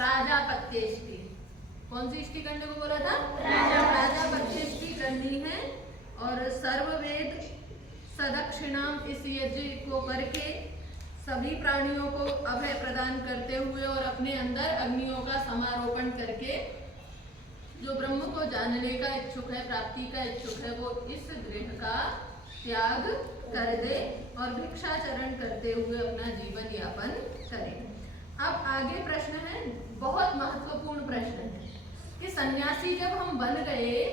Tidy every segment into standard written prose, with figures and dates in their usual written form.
प्राजापत्येष्टि। कौन सी इष्टि करने को बोला था? प्राजापत्येष्टि करनी है। और सर्ववेद सदक्षिणाम, इस यज्ञ को करके सभी प्राणियों को अभय प्रदान करते हुए और अपने अंदर अग्नियों का समारोपण करके जो ब्रह्म को जानने का इच्छुक है, प्राप्ति का इच्छुक है, वो इस गृह का त्याग कर दे और भिक्षाचरण करते हुए अपना जीवन यापन करे। अब आगे प्रश्न है, बहुत महत्वपूर्ण प्रश्न है कि सन्यासी जब हम बन गए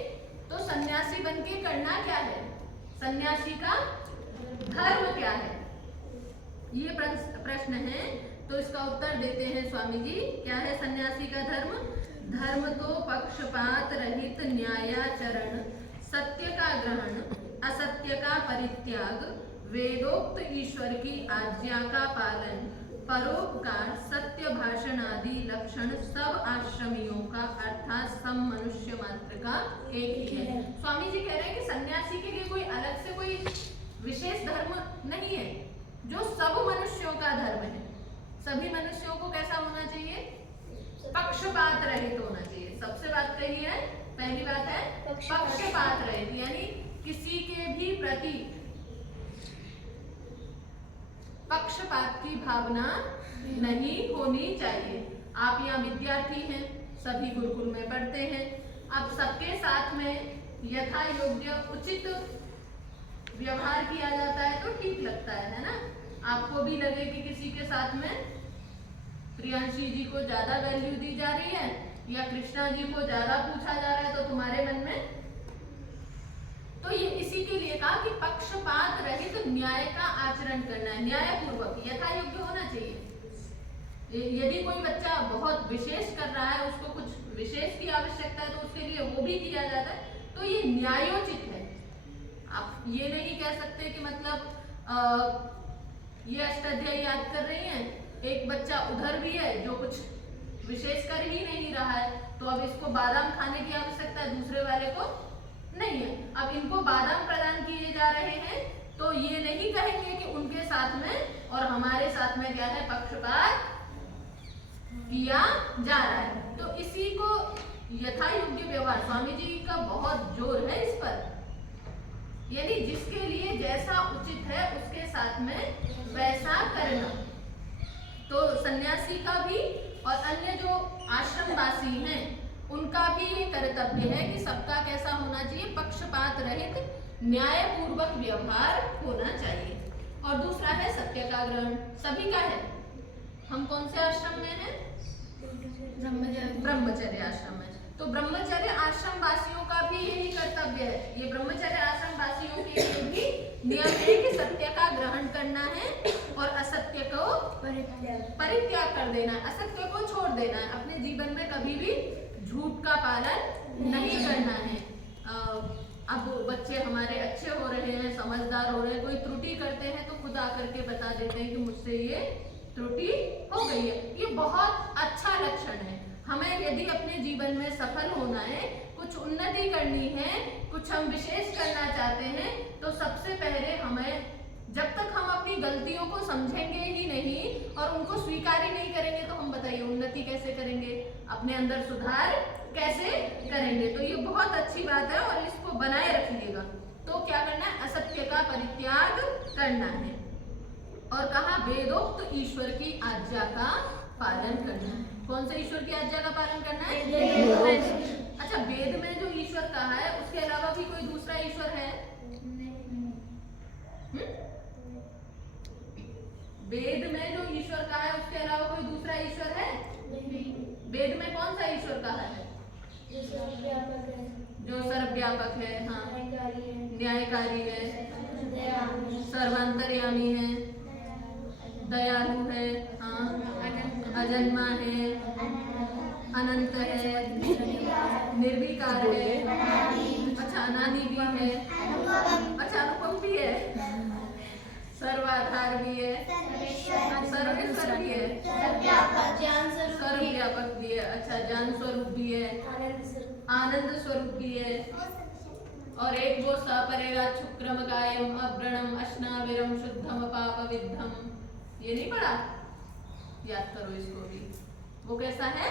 तो सन्यासी बन के करना क्या है? सन्यासी का धर्म क्या है? ये प्रश्न है। तो इसका उत्तर देते हैं स्वामी जी। क्या है सन्यासी का धर्म? धर्म तो पक्षपात रहित न्यायाचरण, सत्य का ग्रहण, असत्य का परित्याग, वेदोक्त ईश्वर की आज्ञा का पालन, परोपकार, सत्य भाषण आदि लक्षण सब आश्रमियों का अर्थात सब मनुष्य मात्र का एक ही है। स्वामी जी कह रहे हैं कि सन्यासी के लिए कोई अलग से कोई विशेष धर्म नहीं है, जो सब मनुष्यों का धर्म है। सभी मनुष्यों को कैसा होना चाहिए? पक्षपात रहित होना चाहिए। सबसे बात कही है, पहली बात है पक्षपात रहित, यानी किसी के भी प्रति पक्षपात की भावना नहीं होनी चाहिए। आप यहाँ विद्यार्थी हैं, सभी गुरुकुल में पढ़ते हैं। अब सबके साथ में यथा योग्य उचित व्यवहार किया जाता है तो ठीक लगता है ना? आपको भी लगे कि किसी के साथ में प्रियांशी जी को ज्यादा वैल्यू दी जा रही है या कृष्णा जी को ज्यादा पूछा जा रहा है, तो तुम्हारे मन में तो ये इसी के लिए कहा कि पक्षपात रहित न्याय का आचरण करना है, न्यायपूर्वक, यथा योग्य होना चाहिए। यदि कोई बच्चा बहुत विशेष कर रहा है, उसको कुछ विशेष की आवश्यकता है, तो उसके लिए वो भी किया जाता है, तो ये न्यायोचित है। आप ये नहीं कह सकते कि मतलब ये अष्टाध्यायी याद कर रही हैं, एक बच्चा उधर भी है जो कुछ विशेष कर ही नहीं रहा है, तो अब इसको बादाम खाने की आवश्यकता है, दूसरे वाले को नहीं है। अब इनको बादाम प्रदान किए जा रहे हैं, तो ये नहीं कहेंगे कि उनके साथ में और हमारे साथ में क्या है, पक्षपात किया जा रहा है। तो इसी को यथा योग्य व्यवहार, स्वामी जी का बहुत जोर है इस पर, यानी जिसके लिए जैसा उचित है उसके साथ में वैसा करना। तो सन्यासी का भी और अन्य जो आश्रमवासी हैं उनका भी ये कर्तव्य है कि सबका कैसा होना चाहिए, पक्षपात रहित न्यायपूर्वक व्यवहार होना चाहिए। और दूसरा है सत्य का ग्रहण, सभी का है। हम कौन से आश्रम में हैं? ब्रह्मचर्य आश्रम में। तो ब्रह्मचर्य आश्रम वासियों का भी यही कर्तव्य है। ये ब्रह्मचर्य आश्रम वासियों के लिए भी नियम है कि सत्य का ग्रहण करना है और असत्य को परित्याग कर देना है, असत्य को छोड़ देना है। अपने जीवन में कभी भी झूठ का पालन नहीं करना है। अब बच्चे हमारे अच्छे हो रहे हैं, समझदार हो रहे हैं, कोई त्रुटि करते हैं तो खुद आकर के बता देते हैं कि मुझसे ये त्रुटि हो गई है। ये बहुत अच्छा लक्षण है। हमें यदि अपने जीवन में सफल होना है, कुछ उन्नति करनी है, कुछ हम विशेष करना चाहते हैं, तो सबसे पहले हमें, जब तक हम अपनी गलतियों को समझेंगे ही नहीं और उनको स्वीकार ही नहीं करेंगे, तो हम बताइए उन्नति कैसे करेंगे, अपने अंदर सुधार कैसे करेंगे। तो ये बहुत अच्छी बात है और इसको बनाए रखिएगा। तो क्या करना है, असत्य का परित्याग करना है। और कहा वेदोक्त ईश्वर की आज्ञा का पालन करना है। कौन से ईश्वर की आज्ञा का पालन करना है? अच्छा, वेद में जो ईश्वर कहा है उसके अलावा भी कोई दूसरा ईश्वर है? वेद में जो ईश्वर कहा है उसके अलावा कोई दूसरा ईश्वर है? वेद में कौन सा ईश्वर कहा है? जो सर्वव्यापक है, हाँ, न्यायकारी है, सर्वांतर्यामी है, दयालु है, हाँ, अजन्मा है, अनंत है, निर्विकार है, अच्छा अनादि भी है, अच्छा अनुपम भी है, सर्वाधार भी है, सर्वेश्वर भी है, सर्वव्यापक भी है, अच्छा ज्ञान स्वरूप भी है, आनंद स्वरूप भी है, और एक वो सपरेगा शुक्रम कायम अव्रणम अश्नाविरम शुद्धम पाप विद्धम। ये नहीं पढ़ा? याद करो इसको भी, वो कैसा है?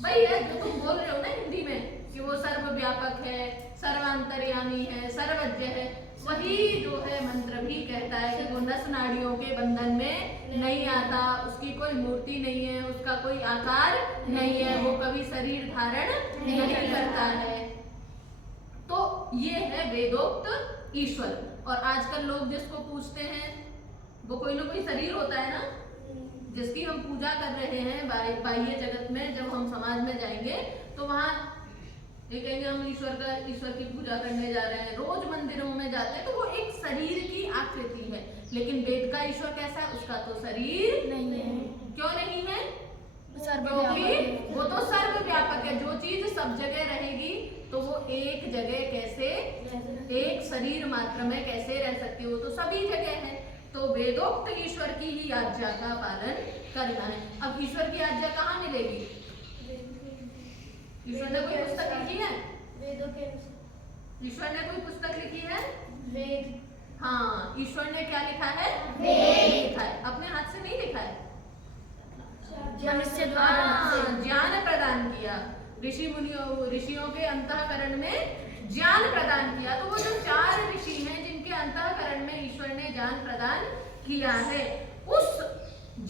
वही है जो तुम बोल रहे हो ना हिंदी में कि वो सर्वव्यापक है, सर्वांतर्यामी है, सर्वज्ञ है। वही जो है मंत्र भी कहता है कि वो नस नाड़ियों के बंधन में नहीं आता, उसकी कोई मूर्ति नहीं है, उसका कोई आकार नहीं है, वो कभी शरीर धारण नहीं करता है। तो ये है वेदोक्त ईश्वर। और आजकल लोग जिसको पूछते हैं वो कोई ना कोई शरीर होता है ना, जिसकी हम पूजा कर रहे हैं बाह्य जगत में। जब हम समाज में जाएंगे तो वहाँ ये कहेंगे हम ईश्वर की पूजा करने जा रहे हैं। रोज मंदिरों में जाते हैं तो वो एक शरीर की आकृति है, लेकिन वेद का ईश्वर कैसा है? उसका तो शरीर नहीं है। क्यों नहीं है? क्योंकि वो तो सर्वव्यापक है। जो चीज सब जगह रहेगी तो वो एक जगह कैसे, एक शरीर मात्र में कैसे रह सकती है? वो तो सभी जगह है। तो वेदोक्त ईश्वर की ही आज्ञा का पालन करना है। अब ईश्वर की आज्ञा कहाँ मिलेगी? ईश्वर ने कोई पुस्तक लिखी है? वेदों के ईश्वर ने कोई पुस्तक लिखी है? वेद। हाँ, ईश्वर ने क्या लिखा है? वेद लिखा है। अपने हाथ से नहीं लिखा है, मनुष्य द्वारा ज्ञान प्रदान किया। ऋषियों के अंतःकरण में ज्ञान प्रदान किया। तो वो जो 4 ऋषि हैं जिनके अंतःकरण में ईश्वर ने ज्ञान प्रदान किया है, उस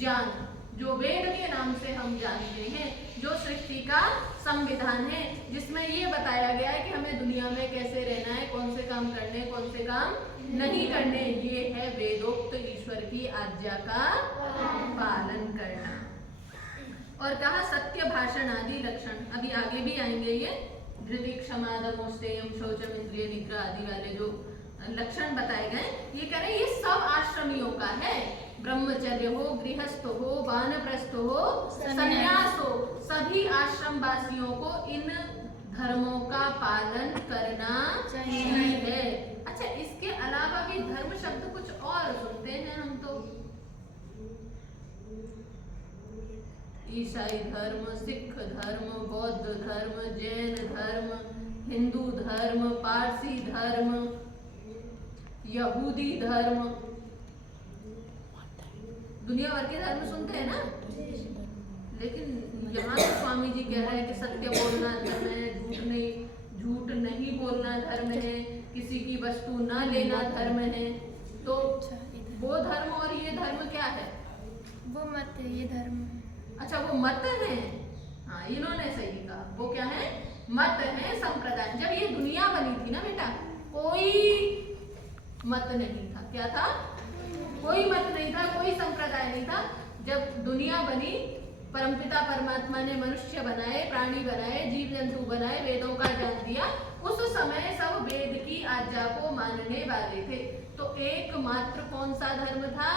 ज्ञान जो वेद के नाम से हम जानते हैं, जो सृष्टि का संविधान है, जिसमें ये बताया गया है कि हमें दुनिया में कैसे रहना है, कौन से काम करने, कौन से काम नहीं करने, ये है वेदोक्त ईश्वर की आज्ञा का पालन करना। और कहा सत्य भाषण आदि लक्षण, अभी आगे भी आएंगे ये धृति क्षमा दमो स्तेयम शौचम इंद्रिय निग्रह आदि वाले जो लक्षण बताए गए, ये कह रहे हैं ये सब आश्रमियों का है। ब्रह्मचर्य हो, गृहस्थ हो, वानप्रस्थ हो, संन्यास हो, सभी आश्रम वासियों को इन धर्मों का पालन करना चाहिए। अच्छा, इसके अलावा भी धर्म शब्द कुछ और सुनते हैं हम तो, ईसाई धर्म, सिख धर्म, बौद्ध धर्म, जैन धर्म, हिंदू धर्म, पारसी धर्म, यहूदी धर्म, दुनिया भर के धर्म सुनते हैं ना। लेकिन यहाँ तो स्वामी जी कह रहे हैं कि सत्य बोलना धर्म है, झूठ नहीं बोलना धर्म है, किसी की वस्तु न लेना धर्म है। तो वो धर्म और ये धर्म क्या है? वो मत है, ये धर्म। अच्छा, वो मत है। हाँ, इन्होंने सही कहा, वो क्या है? मत है, संप्रदाय। जब ये दुनिया बनी थी ना बेटा, कोई मत नहीं था। क्या था? कोई मत नहीं था, कोई संप्रदाय नहीं था। जब दुनिया बनी, परमपिता परमात्मा ने मनुष्य बनाए, प्राणी बनाए, जीव जंतु बनाए, वेदों का ज्ञान दिया। उस समय सब वेद की आज्ञा को मानने वाले थे। तो एकमात्र कौन सा धर्म था?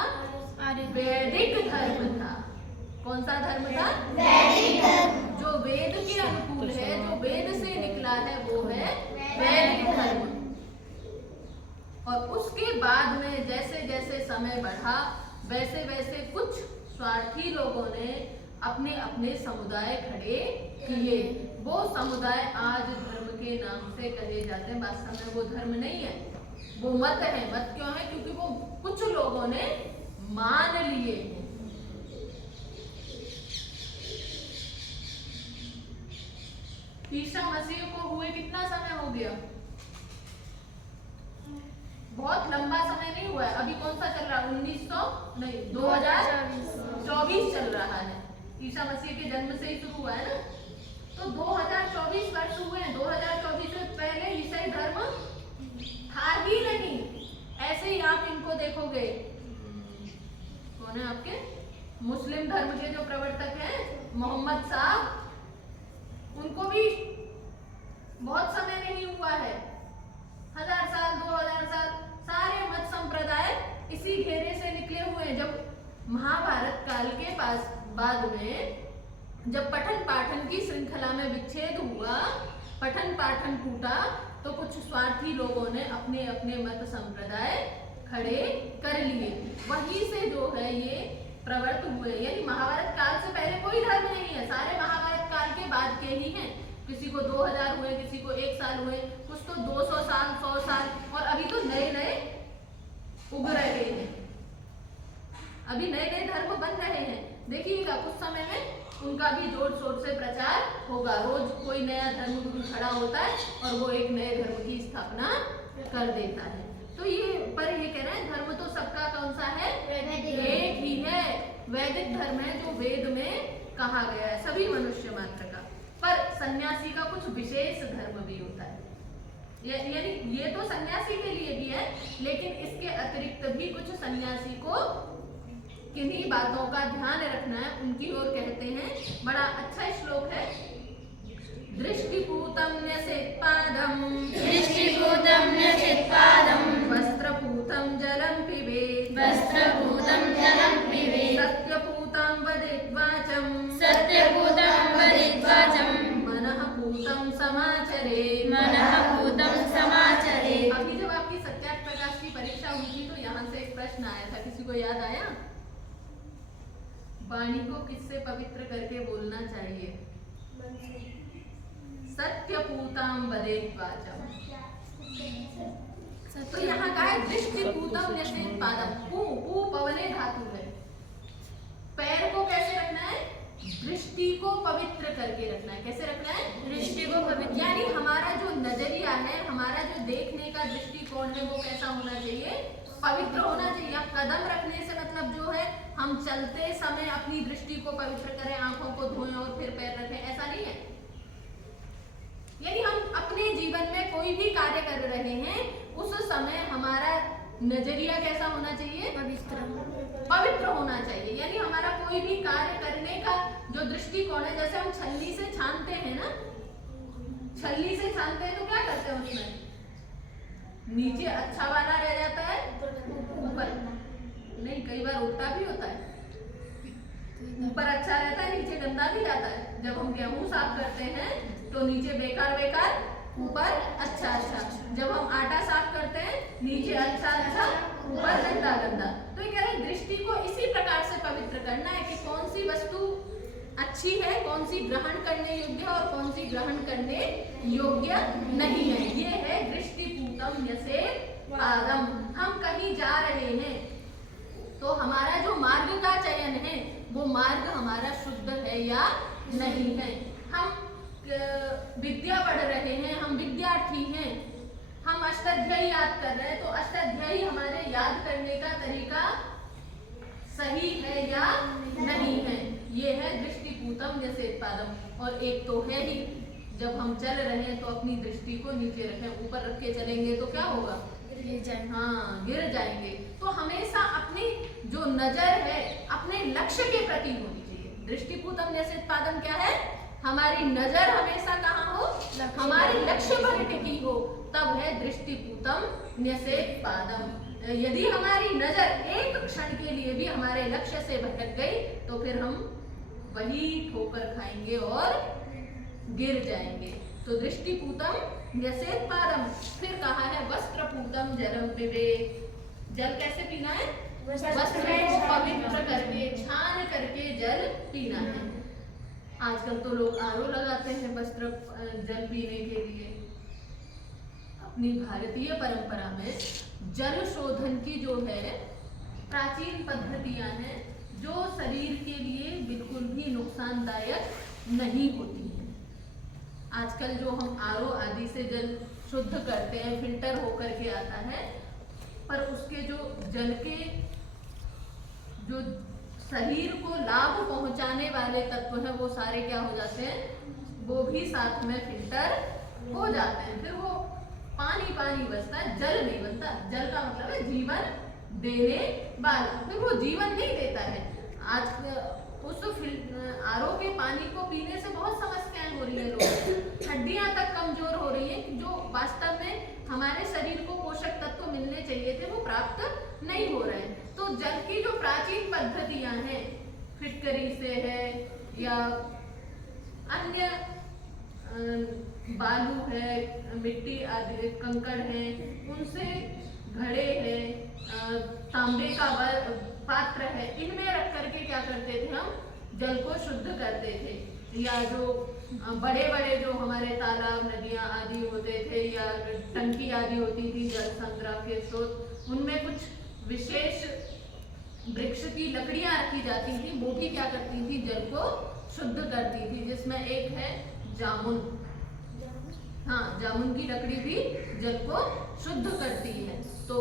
वैदिक धर्म था। कौन सा धर्म था? वैदिक धर्म। जो वेद के अनुकूल है, जो वेद से निकला है, वो है वैदिक धर्म। और उसके बाद में जैसे जैसे समय बढ़ा, वैसे वैसे कुछ स्वार्थी लोगों ने अपने अपने समुदाय खड़े किए। वो समुदाय आज धर्म के नाम से कहे जाते हैं, वास्तव में वो धर्म नहीं है, वो मत है। मत क्यों है? क्योंकि वो कुछ लोगों ने मान लिए हैं। ईसा मसीह को हुए कितना समय हो गया? बहुत लंबा समय नहीं हुआ है। अभी कौन सा चल रहा है? 2024 चल रहा है। ईसा मसीह के जन्म से ही शुरू हुआ है ना, तो 2024 वर्ष हुए हैं। 2024 से पहले ईसाई धर्म था ही नहीं। ऐसे ही आप इनको देखोगे, कौन है आपके? मुस्लिम धर्म के जो प्रवर्तक हैं मोहम्मद साहब, उनको भी बहुत समय नहीं हुआ है, 1000 साल 2000 साल। सारे मत संप्रदाय इसी घेरे से निकले हुए हैं। जब महाभारत काल के पास बाद में जब पठन पाठन की श्रृंखला में विच्छेद हुआ, पठन पाठन टूटा, तो कुछ स्वार्थी लोगों ने अपने अपने मत संप्रदाय खड़े कर लिए। वहीं से जो है ये प्रवर्त हुए। यानी महाभारत काल से पहले कोई धर्म नहीं है, सारे महाभारत काल के बाद के ही हैं। किसी को 2000 हुए, किसी को 1 साल हुए, कुछ तो 200 साल, 100 साल, और अभी तो नए नए उग रहे हैं। अभी नए नए धर्म बन रहे हैं, देखिएगा कुछ समय में उनका भी जोर शोर से प्रचार होगा। रोज कोई नया धर्म गुरु खड़ा होता है और वो एक नए धर्म की स्थापना कर देता है। तो ये कह रहे हैं धर्म तो सबका कौन सा है, एक ही है, वैदिक धर्म है जो वेद में कहा गया है सभी मनुष्य मात्र का। पर सन्यासी का कुछ विशेष धर्म भी होता है, यानी ये तो सन्यासी के लिए भी है, लेकिन इसके अतिरिक्त भी कुछ सन्यासी को किन्हीं बातों का ध्यान रखना है, उनकी ओर कहते हैं। बड़ा अच्छा श्लोक है, दृष्टिपूतं न्यसेत्पादं वस्त्रपूतं जलं पिबेत् सत्यपूतं वदेद्वाचं मनःपूतं समाचरेत्। अभी जब आपकी सत्यार्थ प्रकाश की परीक्षा हुई थी तो यहाँ से एक प्रश्न आया था, किसी को याद आया? वाणी को किससे पवित्र करके बोलना चाहिए? सत्यपूतां वदेत् वाचम्। तो यहाँ का है दृष्टिपूतं न्यसेत् पादम्। पू पवने धातु है। पैर को कैसे रखना है? दृष्टि को पवित्र करके रखना है। कैसे रखना है? दृष्टि को पवित्र, यानी हमारा जो नजरिया है, हमारा जो देखने का दृष्टिकोण है, वो कैसा होना चाहिए? पवित्र होना चाहिए। अब कदम रखने से मतलब जो है हम चलते समय अपनी दृष्टि को पवित्र करें, आंखों को धोएं और फिर पैर रखें, ऐसा नहीं है। यानी हम अपने जीवन में कोई भी कार्य कर रहे हैं उस समय हमारा नजरिया कैसा होना चाहिए? पवित्र होना चाहिए। यानी हमारा कोई भी कार्य करने का जो दृष्टिकोण है, जैसे हम छलनी से छानते हैं ना, छलनी से छानते हैं तो क्या करते हैं उसमें? नीचे अच्छा वाला रह जाता है, ऊपर नहीं, कई बार उल्टा भी होता है, ऊपर अच्छा रहता है, नीचे गंदा भी जाता है। जब हम गेहूं साफ करते हैं तो नीचे बेकार बेकार, ऊपर अच्छा अच्छा। जब हम आटा साफ करते हैं नीचे अच्छा अच्छा, ऊपर गंदा गंदा। तो ये कह रहे हैं दृष्टि को इसी प्रकार से पवित्र करना है कि कौन सी वस्तु अच्छी है, कौन सी ग्रहण करने योग्य है और कौन सी ग्रहण करने योग्य नहीं है। ये है दृष्टिपूतं न्यसेत् पादम्। हम कहीं जा रहे हैं तो हमारा जो मार्ग का चयन है वो मार्ग हमारा शुद्ध है या नहीं है। हम विद्या पढ़ रहे हैं, हम विद्यार्थी हैं, हम अष्टाध्यायी याद कर रहे हैं तो अष्टाध्यायी हमारे याद करने का तरीका सही है या नहीं है। ये है दृष्टिपूतं न्यसेत् पादम्। और एक तो है ही, जब हम चल रहे हैं तो अपनी दृष्टि को नीचे रखें, ऊपर रख के चलेंगे तो क्या होगा? गिर जाएंगे। तो हमेशा अपनी जो नजर है अपने लक्ष्य के प्रति होनी चाहिए। दृष्टिपूतं न्यसेत् पादम् क्या है? हमारी नजर हमेशा कहाँ हो? हमारे लक्ष्य पर टिकी हो, तब है दृष्टिपूतं न्यसेत् पादम्। यदि हमारी नजर एक क्षण के लिए भी हमारे लक्ष्य से भटक गई तो फिर हम वही ठोकर खाएंगे और गिर जाएंगे। तो दृष्टिपूतं न्यसेत् पादम्। फिर कहा है वस्त्रपूतं जलं पिबेत्। जल कैसे पीना है? वस्त्र को पवित्र करके, छान करके जल पीना है। आजकल तो लोग आरओ लगाते हैं वस्त्र जल पीने के लिए। अपनी भारतीय परंपरा में जल शोधन की जो है प्राचीन पद्धतियां हैं जो शरीर के लिए बिल्कुल भी नुकसानदायक नहीं होती हैं। आजकल जो हम आरओ आदि से जल शुद्ध करते हैं, फिल्टर होकर के आता है, पर उसके जो जल के जो शरीर को लाभ पहुंचाने वाले तत्व हैं वो सारे क्या हो जाते हैं? वो भी साथ में फिल्टर हो जाते हैं। फिर वो पानी पानी बचता है, जल नहीं बनता। जल का मतलब है जीवन देने वाला, फिर वो जीवन नहीं देता है। आज उस आरओ के पानी को पीने से बहुत समस्याएं हो रही है, लोगों हड्डियां तक कमजोर हो रही हैं, जो वास्तव में हमारे शरीर को पोषक तत्व मिलने चाहिए थे वो प्राप्त नहीं हो रहे हैं। तो जल की जो प्राचीन पद्धतियां हैं, फिटकरी से है या अन्य बालू है, मिट्टी आदि कंकड़ है, उनसे घड़े हैं, तांबे का पात्र है, इनमें रख करके क्या करते थे? हम जल को शुद्ध करते थे। या जो बड़े बड़े जो हमारे तालाब नदियां आदि होते थे या टंकी आदि होती थी जल संग्रह के स्रोत, उनमें कुछ विशेष वृक्ष की लकड़ियां रखी जाती थी, वो भी क्या करती थी, जल को शुद्ध करती थी, जिसमें एक है जामुन। हाँ, जामुन की लकड़ी भी जल को शुद्ध करती है। तो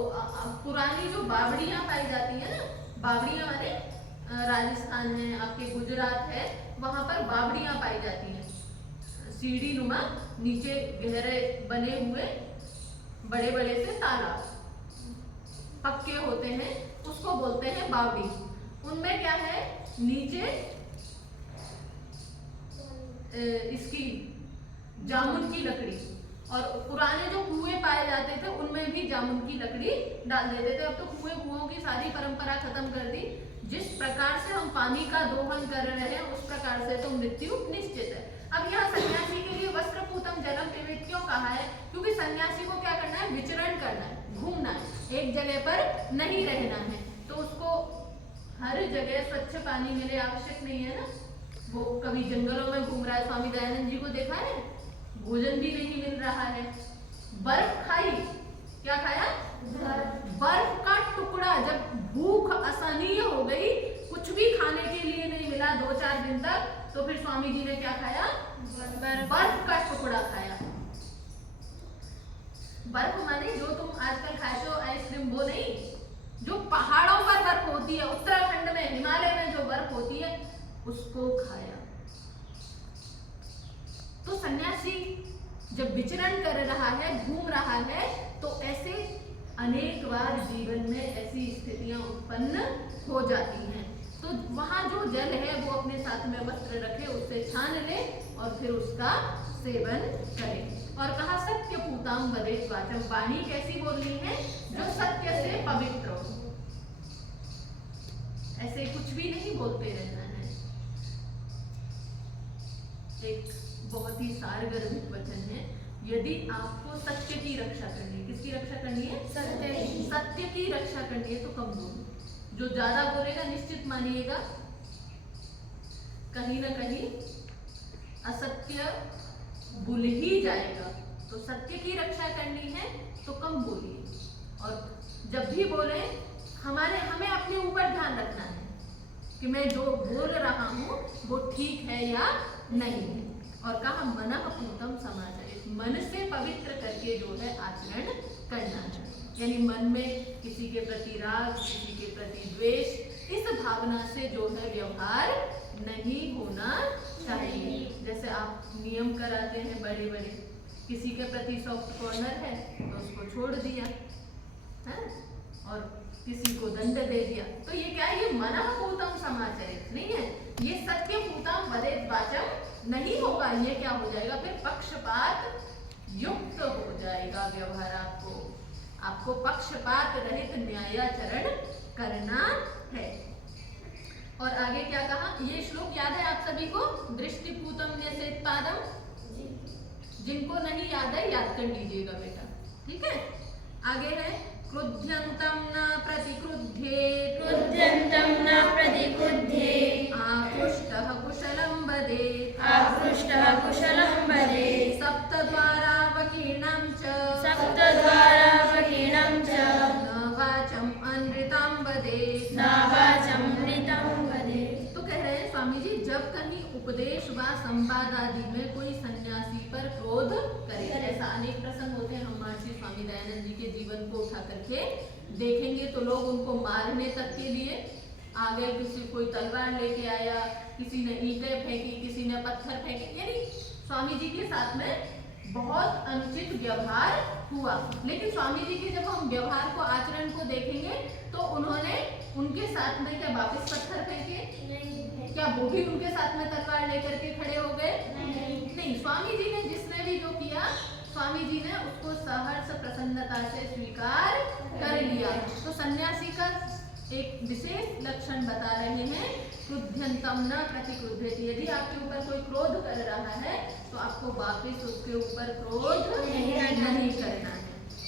पुरानी जो बावड़ियां पाई जाती है ना, बावड़ियां माने राजस्थान है, आपके गुजरात है, वहां पर बावड़ियां पाई जाती हैं, सीढ़ी नुमा नीचे गहरे बने हुए बड़े बड़े से तालाब पक्के होते हैं, उसको बोलते हैं बावड़ी। उनमें क्या है, नीचे इसकी जामुन की लकड़ी, और पुराने जो कुएं पाए जाते थे उनमें भी जामुन की लकड़ी डाल देते थे। अब तो कुओं की सारी परंपरा खत्म कर दी। जिस प्रकार से हम पानी का दोहन कर रहे हैं उस प्रकार से तो मृत्यु निश्चित है। अब यहाँ सन्यासी के लिए वस्त्र पूतम जलम पिबेत क्यों कहा है, क्योंकि सन्यासी को क्या करना है, विचरण करना है, घूमना है, एक जगह पर नहीं रहना है। तो उसको हर जगह स्वच्छ पानी मिले आवश्यक नहीं है ना। वो कभी जंगलों में घूम रहा है, स्वामी दयानंद जी को देखा है, भोजन भी नहीं मिल रहा है, बर्फ खाई, क्या खाया, बर्फ का टुकड़ा। जब भूख असहनीय हो गई, कुछ भी खाने के लिए नहीं मिला 2-4 दिन तक, तो फिर स्वामी जी ने क्या खाया, बर्फ का टुकड़ा खाया। बर्फ माने जो तुम आजकल खाते हो आइसक्रीम, वो नहीं, जो पहाड़ों पर बर्फ होती है, उत्तराखंड में, हिमालय में जो बर्फ होती है, उसको खाया। तो सन्यासी जब विचरण कर रहा है, घूम रहा है, तो ऐसे अनेक बार जीवन में ऐसी स्थितियां उत्पन्न हो जाती हैं। तो वहां जो जल है वो अपने साथ में वस्त्र रखे, उससे छान ले और फिर उसका सेवन करे। और कहा सत्य पूताम वदेत वाचम, वाणी कैसी बोलनी है, जो सत्य से पवित्र हो, ऐसे कुछ भी नहीं बोलते रहना है। एक बहुत ही सारगर्भित वचन है, यदि आपको सत्य की रक्षा करनी है, किसकी रक्षा करनी है, सत्य की रक्षा करनी है, तो कम बोलो। जो ज्यादा बोलेगा निश्चित मानिएगा कहीं ना कहीं असत्य भूल ही जाएगा। तो सत्य की रक्षा करनी है तो कम बोलिए, और जब भी बोले हमें अपने ऊपर ध्यान रखना है कि मैं जो बोल रहा हूँ वो ठीक है या नहीं। और कहा मनः पूतम समाचरित, मन से पवित्र करके जो है आचरण करना है, यानी मन में किसी के प्रति राग, किसी के प्रति द्वेष, इस भावना से जो है व्यवहार नहीं होना चाहिए। जैसे आप नियम कराते हैं बड़े बड़े, किसी के प्रति सॉफ्ट कॉर्नर है तो उसको छोड़ दिया है, और किसी को दंड दे दिया, तो ये क्या है, ये मनः पूतम समाचरित नहीं है, ये सत्य पूतम वदेत वाचम नहीं होगा। ये क्या हो जाएगा, फिर पक्षपात युक्त हो जाएगा व्यवहार। आपको पक्षपात रहित न्यायाचरण करना है। और आगे क्या कहा, ये श्लोक याद है आप सभी को, दृष्टिपूतम न्यसेत पादम, जिनको नहीं याद है याद कर लीजिएगा बेटा, ठीक है। आगे है क्रुध्यंतम न प्रतिक्रुध्येत, क्रुध्यंतम न प्रतिक्रुध्येत, आकृष्टः कुशलं वदेत्, आकृष्टः कुशलं वदेत्, सप्तद्वारावकीर्णं च, सप्तद्वारावकीर्णं च, न वाचम् अनृतं वदेत्, न वाचम् अनृतं वदेत्। तो कह रहे हैं स्वामी जी, जब कहीं उपदेश व संवाद आदि में कोई सन्यासी पर क्रोध करे, ऐसा अनेक प्रसंग होते हैं, हम महर्षि स्वामी दयानंद जी के जीवन को उठा करके देखेंगे तो लोग उनको मारने तक के लिए आ गए, किसी कोई तलवार लेके आया, किसी ने ईंटें फेंकी, किसी ने पत्थर फेंके, यानी स्वामी जी के साथ में बहुत अनुचित व्यवहार हुआ। लेकिन स्वामी जी के जब हम व्यवहार को, आचरण को देखेंगे तो उन्होंने उनके साथ में क्या वापस पत्थर फेंके, क्या वो भी उनके साथ में तलवार लेकर के खड़े हो गए, नहीं। स्वामी जी ने जिसने भी जो किया, स्वामी जी ने उसको सहर्ष प्रसन्नता से स्वीकार कर लिया। तो सन्यासी का एक विशेष लक्षण बता रहे हैं, क्रुध्यंतम न प्रतिक्रुध्येत, यदि आपके ऊपर कोई क्रोध कर रहा है तो आपको वापस उसके ऊपर क्रोध नहीं करना है।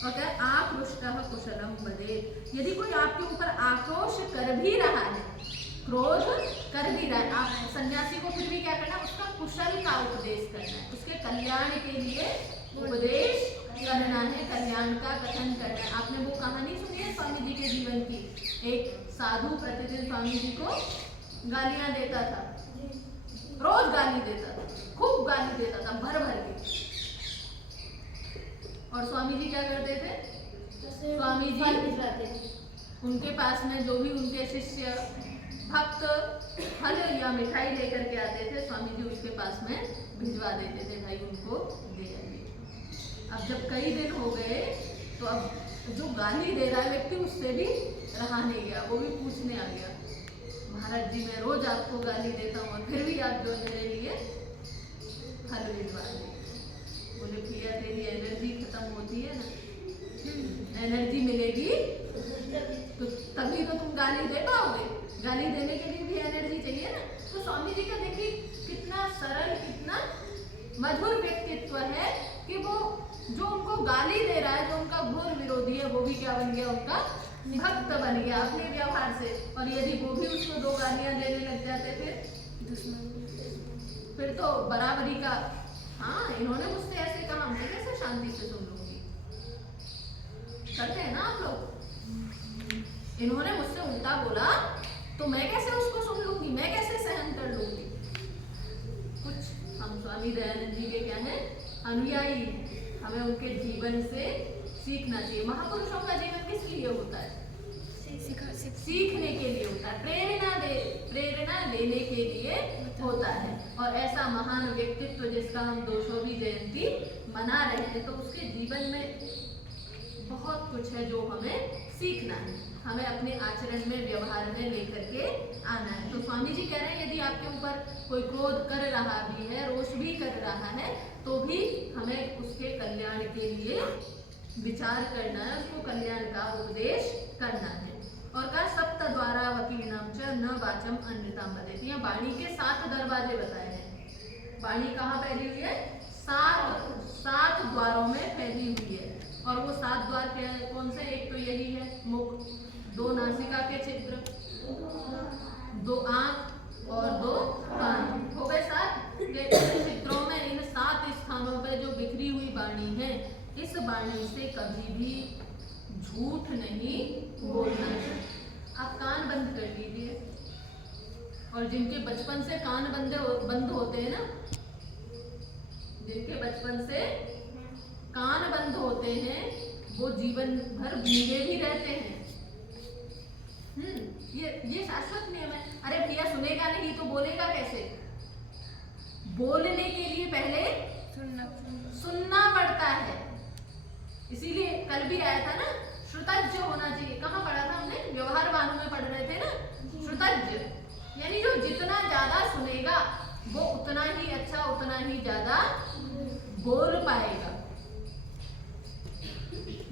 और क्या, आकृष्टः कुशलं वदेत्, यदि कोई आपके ऊपर आक्रोश कर भी रहा है, क्रोध कर भी रहा है, आप सन्यासी को फिर भी क्या करना है, उसका कुशल का उपदेश करना है, उसके कल्याण के लिए उपदेश करना है, कल्याण का कथन करना है। आपने वो कहानी सुनी है स्वामी जी के जीवन की, एक साधु प्रतिदिन स्वामी जी को गालियां देता था, रोज गाली देता था, खूब गाली देता था भर भर के। और स्वामी जी क्या करते थे? स्वामी जी उनके पास में जो भी उनके शिष्य भक्त फल या मिठाई लेकर के आते थे, स्वामी जी उसके पास में भिजवा देते थे, भाई उनको दे आइए। अब जब कई दिन हो गए तो अब जो गाली दे रहा है व्यक्ति उससे भी रहा नहीं गया, वो भी पूछने आ गया, महाराज जी मैं रोज आपको गाली देता हूँ और फिर भी आप जो मेरे लिए फल भिजवा दें। बोले प्रिया तेरी एनर्जी खत्म होती है ना, एनर्जी मिलेगी तो तभी तो तुम गाली दे पाओगे, गाली देने के लिए भी एनर्जी चाहिए ना। तो स्वामी जी का देखिए कितना सरल, कितना मधुर व्यक्तित्व है कि वो जो उनको गाली दे रहा है, जो उनका घोर विरोधी है, वो भी क्या बन गया? उनका भक्त बन गया अपने व्यवहार से। और यदि वो भी उसको 2 गालियां देने लग जाते फिर तो बराबरी का, हाँ इन्होंने मुझसे ऐसे कहा, मैं कैसे शांति से सुन लूंगी? करते हैं ना आप लोग, इन्होंने मुझसे उल्टा बोला तो मैं कैसे उसको सुन लूंगी, मैं कैसे सहन कर लूंगी? कुछ हम स्वामी दयानंद जी के क्या है? अनुयायी। हमें उनके जीवन से सीखना चाहिए। महापुरुषों का जीवन किस लिए होता है? सीखने के लिए होता है, प्रेरणा देने के लिए होता है। और ऐसा महान व्यक्तित्व जिसका हम 200वीं जयंती मना रहे हैं, तो उसके जीवन में बहुत कुछ है जो हमें सीखना है, हमें अपने आचरण में, व्यवहार में लेकर के आना है। तो स्वामी जी कह रहे हैं यदि आपके ऊपर कोई क्रोध कर रहा भी है, रोष भी कर रहा है, तो भी हमें उसके कल्याण के लिए विचार करना है, उसको कल्याण का उपदेश करना है। और कहा सप्त द्वारा वकीनाम च न वाचम अन्यताम वदेति। यहाँ वाणी के 7 दरवाजे बताए हैं। वाणी कहाँ फैली हुई है? 7 द्वारों में फैली हुई है। और वो 7 द्वार क्या है? कौन से? एक तो यही है मुख, 2 नासिका के छिद्र, 2 आंख और 2 कान, हो गए 7। छिद्रों में इन 7 स्थानों पर जो बिखरी हुई वाणी है, इस वाणी से कभी भी झूठ नहीं बोलना है। आप कान बंद कर लीजिए, और जिनके बचपन से कान बंद होते हैं ना, जिनके बचपन से कान बंद होते हैं, वो जीवन भर गूंगे भी रहते हैं। ये शाश्वत नियम है। अरे भैया सुनेगा नहीं तो बोलेगा कैसे? बोलने के लिए पहले सुनना पड़ता है। इसीलिए कल भी आया था ना, श्रुतज्ञ होना चाहिए। कहाँ पढ़ा था हमने? व्यवहार वाणु में पढ़ रहे थे ना, श्रुतज्ञ यानी जो जितना ज्यादा सुनेगा वो उतना ही अच्छा, उतना ही ज्यादा बोल पाएगा।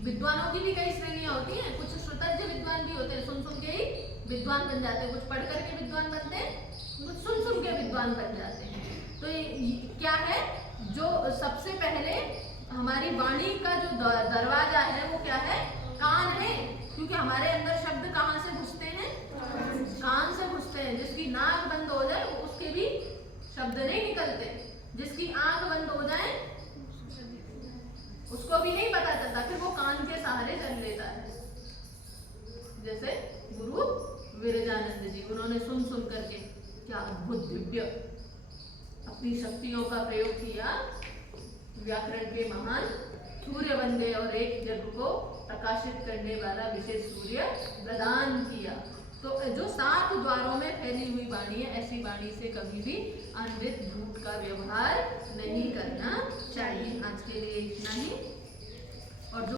विद्वानों की भी कई श्रेणियां होती हैं। कुछ श्रुतज्ञ विद्वान भी होते हैं, सुन सुन के ही विद्वान बन जाते हैं। कुछ पढ़ करके विद्वान बनते हैं, कुछ सुन सुन के विद्वान बन जाते हैं। तो ये क्या है? जो सबसे पहले हमारी वाणी का जो दरवाजा है वो क्या है? कान है। क्योंकि हमारे अंदर शब्द कहाँ से घुसते हैं? कान से घुसते हैं। जिसकी नाक बंद हो जाए उसके भी शब्द नहीं निकलते, जिसकी आंख बंद हो जाए उसको भी नहीं पता चलता, फिर वो कान के सहारे चल लेता है। जैसे गुरु विरजानंद जी, उन्होंने सुन सुन करके क्या अद्भुत दिव्य अपनी शक्तियों का प्रयोग किया, व्याकरण के महान सूर्य बन गए और एक जग को प्रकाशित करने वाला विशेष सूर्य प्रदान किया। तो जो 7 द्वारों में फैली हुई वाणी है, ऐसी वाणी से कभी भी अनृत झूठ का व्यवहार नहीं करना चाहिए। आज के लिए इतना ही। और जो